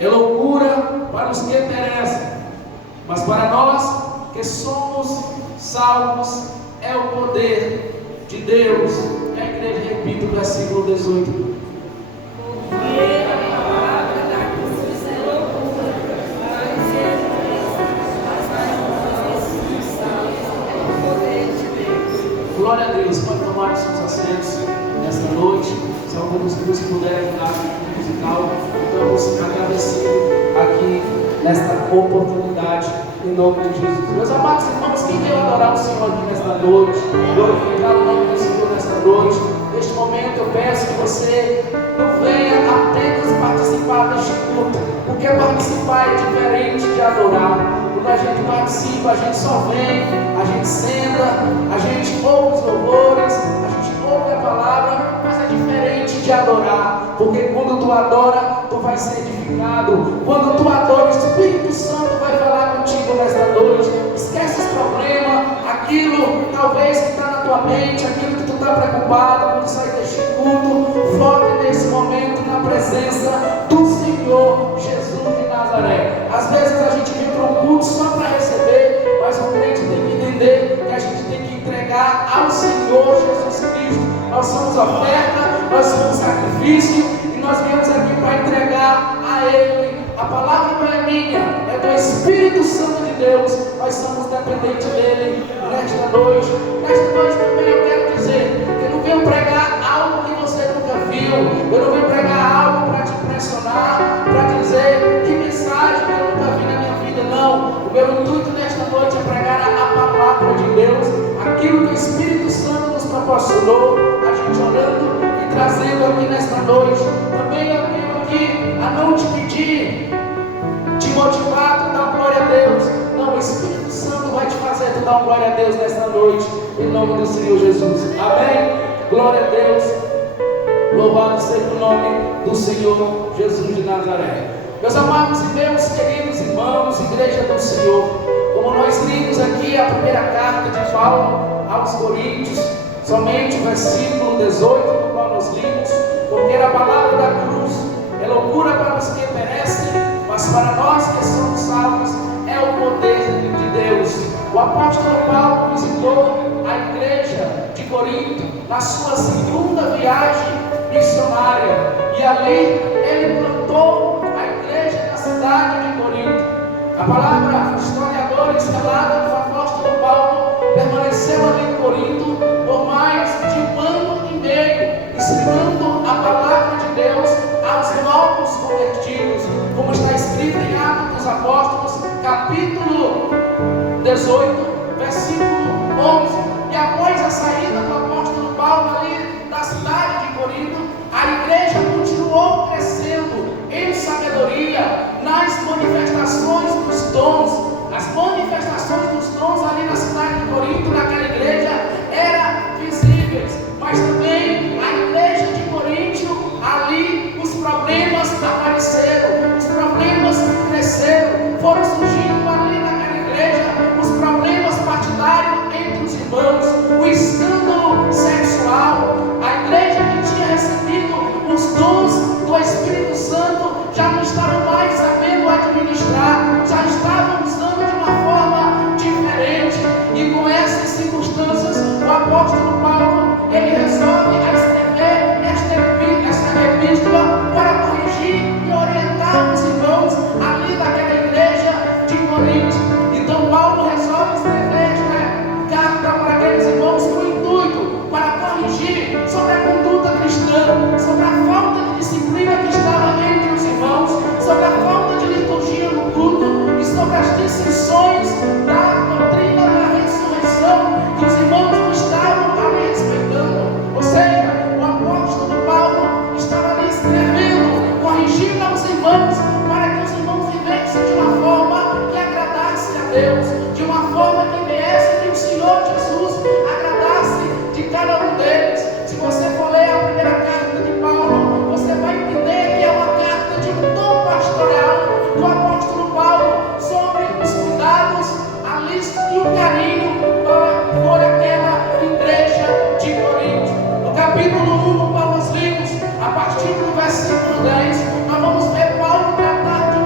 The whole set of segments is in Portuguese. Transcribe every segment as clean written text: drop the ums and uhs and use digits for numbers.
é loucura para os que perecem, mas para nós que somos salvos é o poder de Deus. A igreja repita o versículo 18. Glória a Deus. Pode tomar os seus assentos nesta noite. Se alguns de vocês puderem dar um musical, estamos agradecidos aqui nesta oportunidade, em nome de Jesus. Meus amados irmãos, quem veio adorar o Senhor aqui nesta noite, glorificar o nome do Senhor nesta noite, neste momento eu peço que você não venha apenas participar deste culto, porque participar é diferente de adorar. Quando a gente participa, a gente só vem, a gente senta, a gente ouve os louvores, a gente ouve a palavra, mas é diferente de adorar, porque quando tu adora, tu vai ser edificado. Quando tu adora, o Espírito Santo vai falar contigo nesta noite. Esquece os problemas, aquilo talvez que está na tua mente, aquilo que tu está preocupado quando sair deste culto. Foque nesse momento na presença do Senhor Jesus de Nazaré. Às vezes a gente vem para um culto só para receber, mas o crente tem que entender que a gente tem que entregar ao Senhor Jesus Cristo. Nós somos oferta, nós somos sacrifício, e nós viemos aqui para entregar a Ele. A palavra não é minha, é do Espírito Santo de Deus. Nós somos dependentes dEle nesta noite. Nesta noite também eu quero dizer que eu não venho pregar algo que você nunca viu. Eu não venho pregar algo para te impressionar, para dizer que mensagem que eu nunca vi na minha vida, não. O meu intuito nesta noite é pregar a palavra de Deus, aquilo que o Espírito Santo nos proporcionou, a gente orando e trazendo aqui nesta noite. Também eu venho aqui a não te pedir, te motivar a dar glória a Deus. Não, o Espírito Santo vai te fazer tu dar glória a Deus nesta noite, em nome do Senhor Jesus. Amém? Glória a Deus. Louvado seja o nome do Senhor Jesus de Nazaré. Meus amados e meus queridos irmãos, igreja do Senhor, como nós lemos aqui a primeira carta de Paulo aos Coríntios, somente o versículo 18, no qual nós lemos, porque a palavra da cruz é loucura para os que perecem, mas para nós que somos salvos é o poder de Deus. O apóstolo Paulo visitou a igreja de Corinto na sua segunda viagem missionária, e ali ele plantou a igreja na cidade de Corinto. A palavra historiadores relata que o apóstolo Paulo permaneceu ali em Corinto por mais de 1 ano e meio, ensinando a palavra de Deus aos novos convertidos, como está escrito em Atos dos Apóstolos, capítulo 18, versículo 11. E após a saída do apóstolo Paulo ali da cidade de Corinto, a igreja continuou crescendo em sabedoria, nas manifestações dos dons. As manifestações dos dons ali na cidade de Corinto, naquela igreja, eram visíveis, mas também a igreja de Corinto, ali os problemas apareceram, os problemas cresceram, foram surgindo ali naquela igreja os problemas partidários entre os irmãos, o escândalo sexual. A igreja que tinha recebido os dons do Espírito Santo já não estava mais sabendo administrar, já estavam usando de uma forma diferente, e com essas circunstâncias o apóstolo Paulo ele resolve escrever esta epístola para corrigir e orientar os irmãos ali daquela igreja de Corinto. Então Paulo resolve escrever esta carta para aqueles irmãos com o intuito para corrigir sobre a conduta cristã, sobre a falta de disciplina que estava entre os irmãos, sobre a falta de liturgia no culto e sobre as distinções da doutrina da ressurreição que os irmãos não estavam ali respeitando. Ou seja, o apóstolo Paulo estava ali escrevendo, corrigindo aos irmãos, para que os irmãos vivessem de uma forma que agradasse a Deus, de uma forma que viesse que o Senhor Jesus agradasse de cada um deles. Se você for ler a primeira carta de Paulo, você vai entender que é uma carta de um tom pastoral do apóstolo Paulo sobre os cuidados ali e o carinho por aquela igreja de Corinto. No capítulo 1, qual nós lemos, a partir do versículo 10, nós vamos ver Paulo tratar de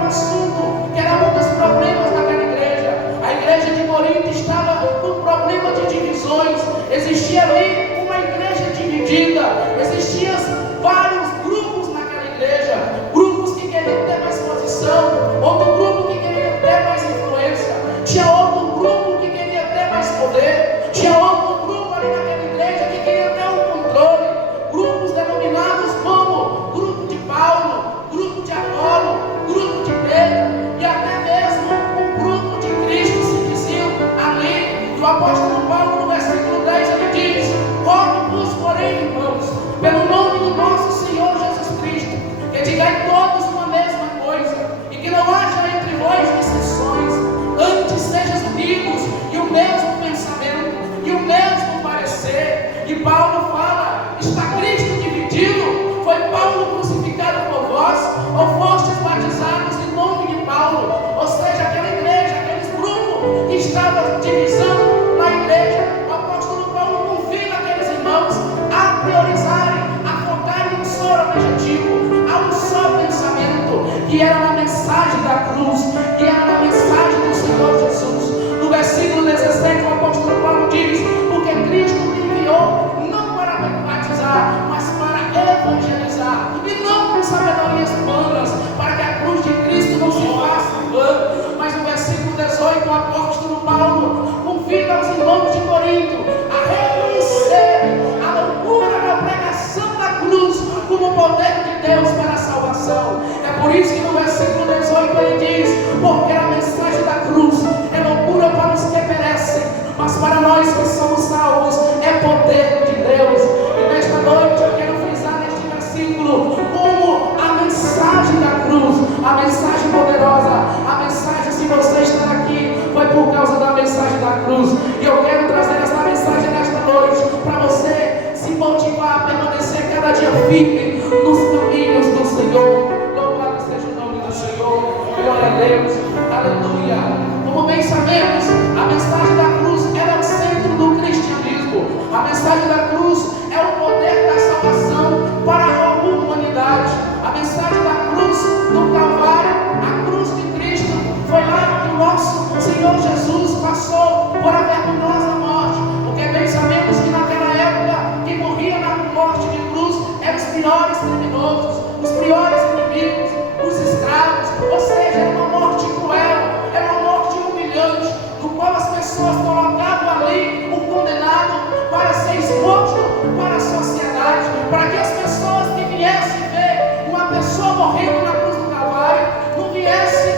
que era na mensagem da cruz, que era na mensagem do Senhor Jesus. No versículo 17, o apóstolo Paulo diz: porque Cristo me enviou não para batizar, mas para evangelizar, e não com sabedorias humanas, para que a cruz de Cristo não se faça em vão. Mas no versículo 18, o apóstolo Paulo convida aos irmãos de Corinto a reconhecer a loucura da pregação da cruz como poder de Deus para a salvação. É por isso que no versículo 18 ele diz: porque a mensagem da cruz é loucura para os que perecem, mas para nós que somos salvos é poder de Deus. E nesta noite eu quero frisar neste versículo como a mensagem da cruz, a mensagem poderosa, a mensagem, se você está aqui, foi por causa da mensagem da cruz. E eu quero trazer essa mensagem nesta noite para você se motivar a permanecer cada dia firme nos caminhos do Senhor. Louvado seja o nome do Senhor. Glória a Deus. Aleluia. Como bem sabemos, a mensagem da cruz era o centro do cristianismo. A mensagem da cruz é o poder da salvação para a humanidade. A mensagem da cruz do Calvário, a cruz de Cristo, foi lá que o nosso Senhor Jesus passou por a vergonhosa morte. Porque bem sabemos que naquela época quem morria na morte de cruz eram os piores criminosos, os piores inimigos, os escravos. Ou seja, era uma morte cruel, era uma morte humilhante, no qual as pessoas colocavam ali o condenado para ser exposto para a sociedade, para que as pessoas que viessem ver uma pessoa morrendo na cruz do Calvário não viessem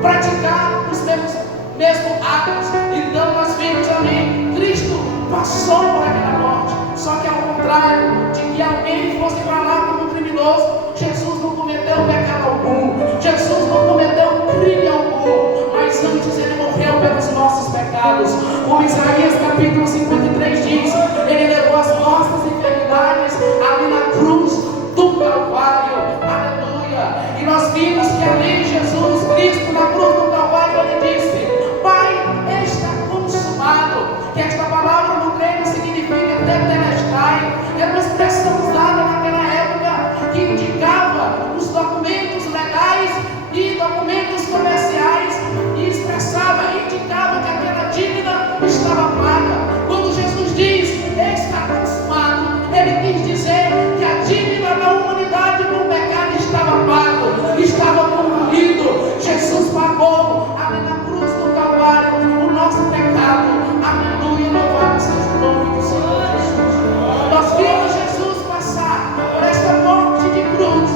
praticar os mesmos atos. Então nós vimos ali, Cristo passou por aquela morte, só que ao contrário de que alguém fosse para lá como criminoso, Jesus não cometeu pecado algum, Jesus não cometeu crime algum, mas antes ele morreu pelos nossos pecados. Como Isaías capítulo 53 diz, ele levou as nossas enfermidades ali na cruz do Calvário. Aleluia. E nós vimos que ali Jesus Cristo na cruz do Calvário ele disse: Pai, está consumado. Que esta palavra no grego significa tetelestai. Era uma expressão usada naquela época que indicava os documentos legais e documentos comerciais, e expressava, indicava que aquela dívida estava paga. Quando Jesus diz está consumado, ele quis dizer que a dívida da humanidade do pecado estava pago, estava concluído. Jesus pagou ali na cruz do Calvário o nosso pecado. Aleluia, louvado seja o nome do Senhor Jesus. Nós vimos Jesus passar por esta morte de cruz,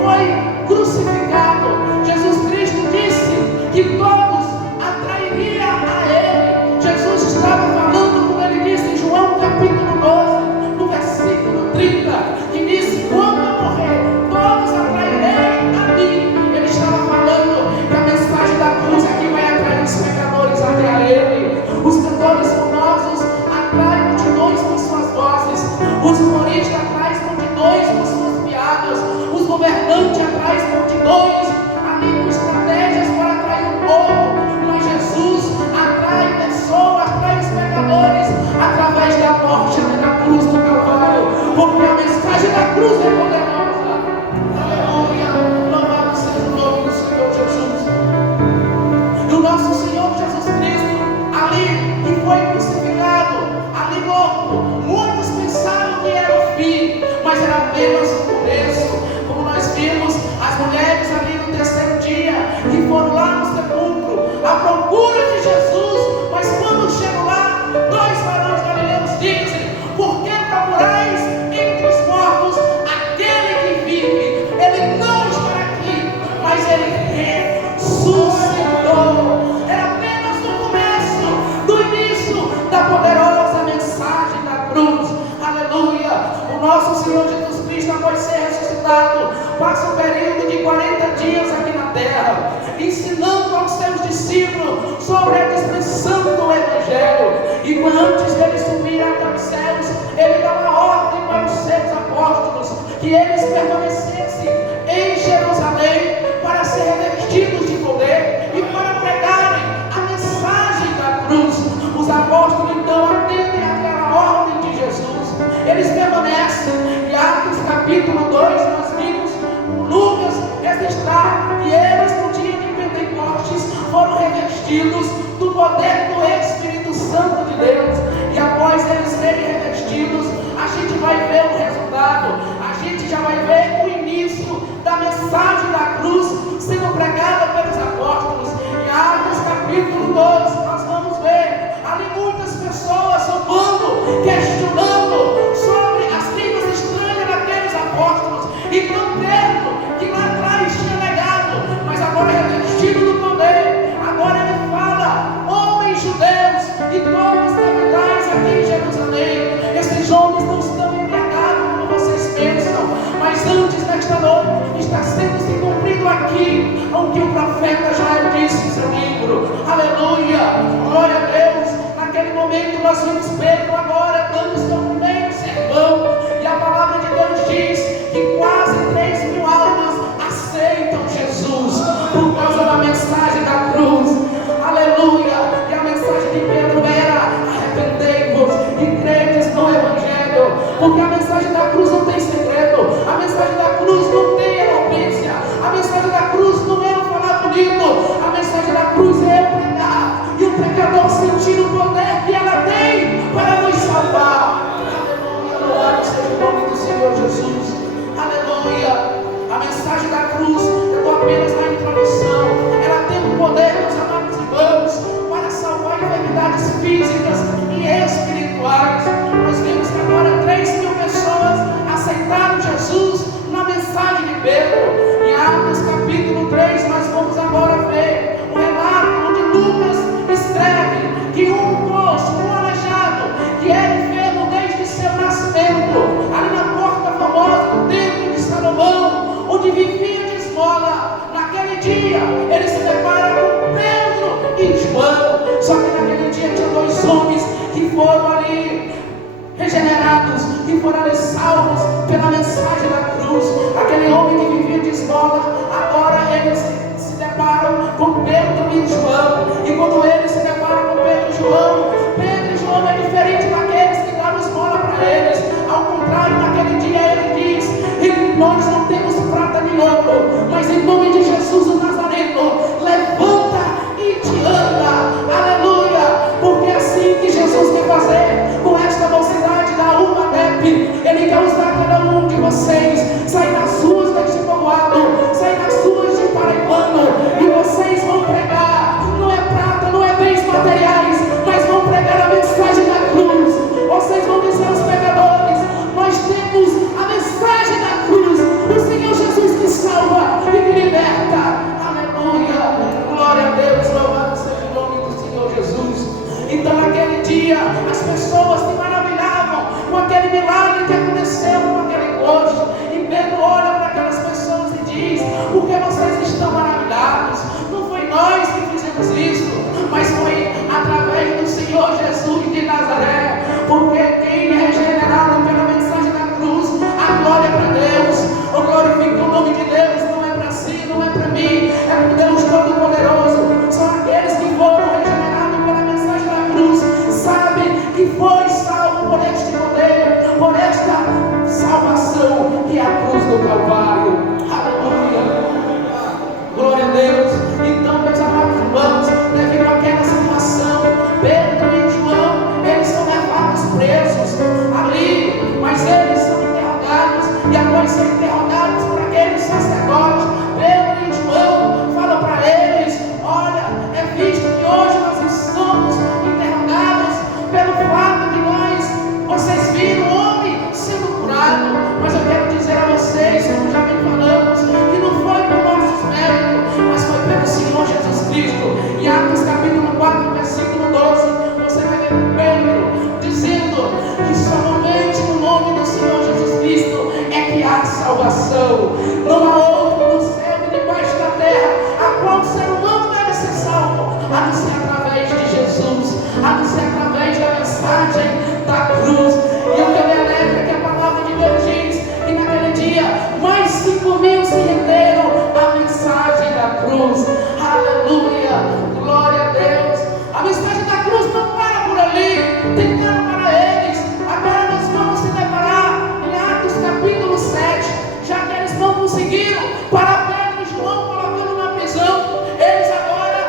foi crucificado. Jesus Cristo disse que todos atrairiam a ele. Jesus estava falando, como ele disse em João capítulo 12, no versículo 30, que disse: quando eu morrer, todos atrairei a mim. Ele estava falando que a mensagem da cruz é que vai atrair os pecadores até a ele. Os cantores famosos atraem multidões com suas vozes, os humoristas atraem multidões com suas piadas, os governantes atraem multidões ali com estratégias para atrair o povo. Mas Jesus atrai pessoas, atrai os pecadores através da morte na cruz do Calvário, porque a mensagem da cruz é poderosa. Aleluia, louvado seja o nome do Senhor Jesus. E o nosso Senhor Jesus Cristo, ali que foi crucificado, ali morto, muitos pensaram que era o fim, mas era apenas o começo. Como nós vimos, as mulheres ali no terceiro dia, que foram lá no sepulcro à procura de Jesus, mas quando chegam lá, dois varões galileus dizem: por que procurais entre os mortos aquele que vive? Ele não está aqui, mas ele ressuscitou. Era apenas o começo do início da poderosa mensagem da cruz. Aleluia. O nosso Senhor Jesus Cristo, após ser ressuscitado, passa um período de 40 dias aqui na terra, ensinando aos seus discípulos sobre a dispensação do Evangelho. E antes dele subir até os céus, ele dá uma ordem para os seus apóstolos que eles permanecessem em Jerusalém para ser revestidos de poder e para pregarem a mensagem da cruz. Os apóstolos então atendem àquela ordem de Jesus, eles permanecem. E Atos capítulo 2 nós vimos Lucas registrar aleluia, glória a Deus. Naquele momento nós vimos Pedro agora dando o seu primeiro sermão, e a palavra de Deus diz que quase 3.000 almas aceitam Jesus por causa da mensagem da cruz, aleluia. E a mensagem de Pedro era: arrependei-vos e credes no Evangelho, porque a mensagem da cruz não tem segredo, a mensagem da cruz não tem eloquência, a mensagem da cruz não é falar bonito, a mensagem da cruz é eu pregar e o pecador sentir o poder que ela tem para nos salvar. Aleluia, louvado seja o nome do Senhor Jesus, aleluia. A mensagem da cruz, eu estou apenas na introdução, ela tem o poder, meus amados irmãos, para salvar enfermidades físicas e espirituais. Nós vimos que agora 3.000 pessoas aceitaram Jesus na mensagem de Pedro. Em Atos capítulo 3 nós vamos agora ver um relato onde Lucas escreve que um coxo, um aleijado, que era enfermo desde seu nascimento, ali na porta famosa do templo de Salomão, onde vivia de esmola, naquele dia ele se depara com Pedro e João. Só que naquele dia tinha 2 homens que foram ali regenerados, que foram ali salvos pela mensagem da cruz. Aquele homem que vivia de esmola, agora eles se deparam com Pedro e João. E quando eles se deparam com Pedro e João é diferente daqueles que davam esmola para eles. Ao contrário, naquele dia ele diz: nós não temos prata nem ouro, mas em nome de Jesus o Nazareno, levanta e te anda, aleluia. Porque é assim que Jesus quer fazer com esta mocidade da UMADEP. Ele quer usar cada um de vocês, sair nas ruas deste povoado, sair nas ruas de Paraibano, e vocês vão pregar, não é prata, não é bens materiais, mas vão pregar a mensagem da cruz. Vocês vão dizer aos pecadores: nós temos a mensagem da cruz, o Senhor Jesus que salva e que liberta, aleluia, glória a Deus, louvado seja o nome do Senhor Jesus. Então naquele dia as pessoas se maravilhavam com aquele milagre que aconteceu com aquele coxo, e Pedro olha para aquelas pessoas e diz: por que vocês estão maravilhados? Não foi nós que fizemos isso, mas foi através do Senhor Jesus de Nazaré, porque quem é regenerado pela mensagem da cruz, a glória é para Deus, o glorifica o nome de Deus, não é para si, não é para mim, é para Deus Todo-Poderoso. São aqueles que foram regenerados pela mensagem da cruz, sabem que foi salvo por este poder, por esta salvação que é a cruz do Calvário, aleluia, glória a Deus. Então, meus amados irmãos, devido àquela situação, Pedro e João, eles são levados presos ali, mas eles são interrogados, e após serem interrogados por aqueles sacerdotes, Pedro e João falam para eles: olha, é visto que hoje nós estamos interrogados pelo fato de vocês viram o homem sendo curado, mas eu quero dizer a vocês, como já bem falamos, que não foi por nossos méritos, mas foi pelo Senhor Jesus Cristo. Em Atos capítulo 4, versículo 12, você vai ver Pedro dizendo que somente no nome do Senhor Jesus Cristo é que há salvação. Não há outro no céu e debaixo da terra a qual o ser humano deve ser salvo, a não ser através de Jesus, a não ser através da mensagem da cruz. E o que me alegra é que a palavra de Deus diz que naquele dia mais 5.000 se renderam à mensagem da cruz, aleluia, glória a Deus. A mensagem da cruz não para por ali, tentaram para eles. Agora nós vamos se deparar em Atos capítulo 7, já que eles não conseguiram para Pedro e João colocando na prisão, eles agora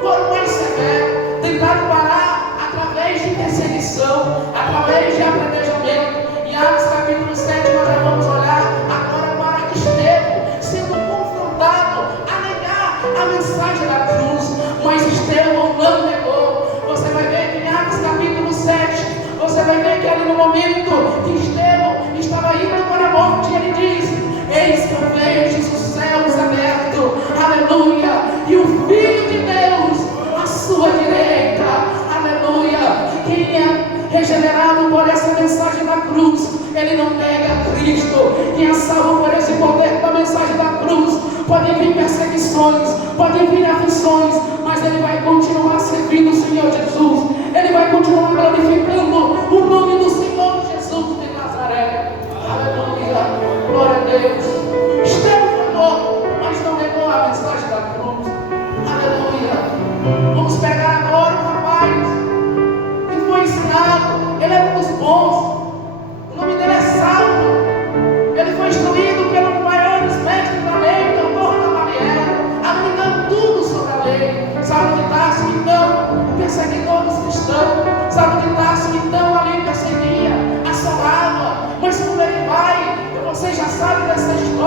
foram mais severos, tentaram parar através de perseguição, através de apedrejamento. Em Atos capítulo 7 nós já vamos olhar agora para Estevão sendo confrontado a negar a mensagem da cruz, mas Estevão não negou. Você vai ver que em Atos capítulo 7, você vai ver que ali no momento que Estevão estava indo para a morte, ele diz: eis que eu vejo os céus abertos, aleluia, e o Filho de Deus à sua direita, aleluia. Quem é regenerado por essa mensagem da cruz, ele não nega Cristo. Quem é salvo por esse poder da mensagem da cruz, podem vir perseguições, podem vir aflições, mas ele vai continuar servindo o Senhor Jesus. Ele vai continuar glorificando o nome do Senhor Jesus de Nazaré. Aleluia, glória a Deus. Estevão foi morto, mas não negou a mensagem da cruz. Aleluia. Vamos pegar agora o rapaz que foi ensinado. Ele é um dos bons. O nome dele é Saulo. Ele foi instruído pelos maiores mestres da lei, doutor Gamaliel, aprendendo tudo sobre a lei. Saulo de Tarso, então, perseguidor dos cristãos. Saulo de Tarso, então, ali perseguia, assolava. Mas quando ele vai, você já sabe dessa história.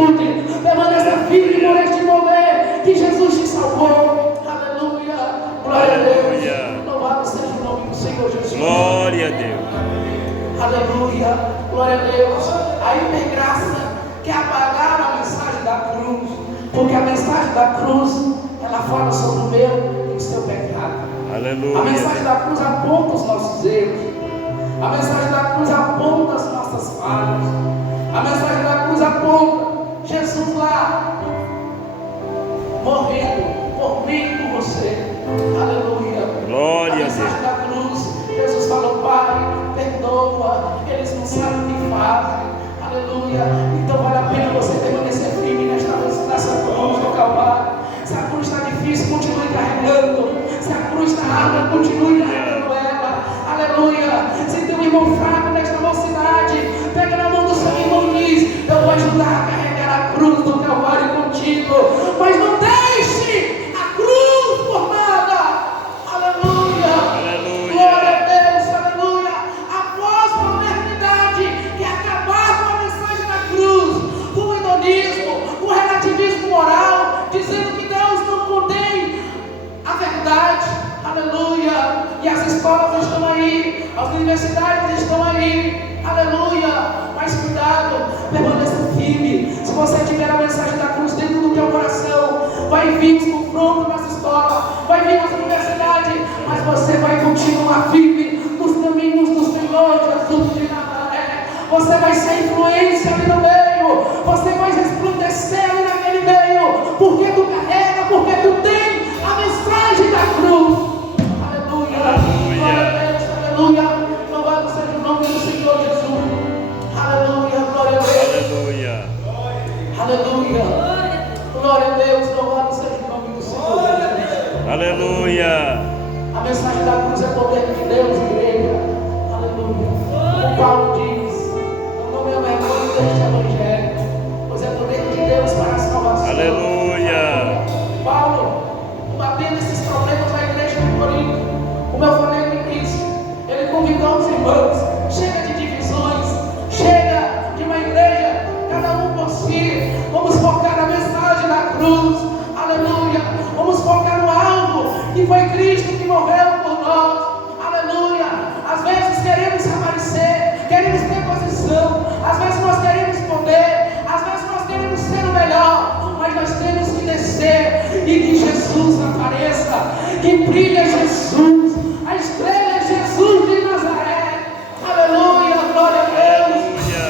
atitude, permaneça firme por este mover que Jesus te salvou. Aleluia, glória a Deus, louvado seja o nome do Senhor Jesus. Glória a Deus. Aleluia, glória a Deus. A hipergraça quer apagar a mensagem da cruz, porque a mensagem da cruz, ela fala sobre o meu e o seu pecado. Aleluia. A mensagem da cruz aponta os nossos erros. A mensagem da cruz aponta as nossas falhas. A mensagem da cruz aponta Jesus lá, morrendo por mim e por você. Aleluia. Glória a Deus. A mensagem da cruz, Jesus falou: Pai, perdoa, eles não sabem o que fazem. Aleluia. Então vale a pena você permanecer firme nessa cruz do Calvário. Se a cruz está difícil, continue carregando. Se a cruz está árdua, continue carregando ela. Aleluia. Se tem um irmão fraco nesta mocidade, pega na mão do seu irmão e diz: eu vou ajudar a carregar a cruz do Calvário contigo. Mas não deixe a cruz por nada. Aleluia. Aleluia. Glória a Deus. Aleluia. Após uma eternidade que acabar com a mensagem da cruz, com o hedonismo, com o relativismo moral, dizendo que Deus não contém a verdade. Aleluia. E as escolas estão aí, as universidades estão aí. Aleluia. Mas cuidado, permaneça firme. Se você tiver a mensagem da cruz dentro do teu coração, vai vir os confrontos nas escolas, vai vir nas universidades, mas você vai continuar firme nos caminhos do Senhor Jesus de Nazaré. Você vai ser influência ali no meio, você vai resplandecer ali naquele meio, porque tu carrega, porque tu tem a mensagem da cruz. Aleluia. Glória a Deus. Aleluia. Louvado seja o nome do Senhor Jesus. Aleluia. Glória a Deus. Aleluia. Aleluia. Glória a Deus. Louvado seja o nome do Senhor Jesus. Aleluia. A mensagem da cruz é poder de Deus, igreja. Aleluia. Como Paulo diz: não me avergonhe deste evangelho, pois é poder de Deus para a salvação. Aleluia. Paulo, combatendo esses problemas na igreja de Corinto, como eu falei no início, ele convidou os irmãos: chega de divisões, chega de uma igreja, cada um por si, vamos focar na mensagem da cruz. Aleluia. Vamos focar no alvo, que foi Cristo que morreu por nós. Aleluia. Às vezes queremos aparecer, queremos ter posição, às vezes nós queremos poder, às vezes nós queremos ser o melhor, mas nós temos que descer e que Jesus apareça, que brilhe Jesus, a estrela é Jesus de Nazaré. Aleluia, glória a Deus.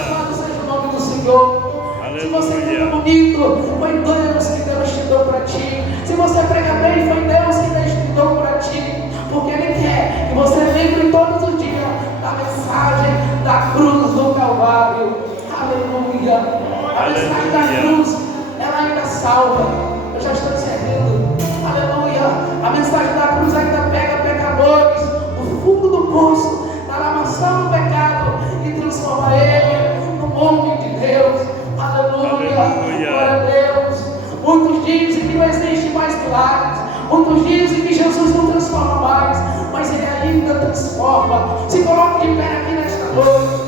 Louvado seja o nome do Senhor. Se você canta bonito, foi Deus que Deus te deu para ti. Se você prega bem, foi Deus que Deus te deu para ti. Porque Ele quer que você lembre todos os dias da mensagem da cruz do Calvário. Aleluia. A mensagem da cruz, ela ainda salva. Eu já estou encerrando. Aleluia. A mensagem da cruz ainda pega pecadores no fundo do poço, da lamação do pecado, e transforma ele no homem de Deus. Aleluia. Glória a Deus. Muitos dizem que não existe mais milagres. Muitos dizem que Jesus não transforma mais, mas Ele ainda transforma. Se coloque de pé aqui nesta noite.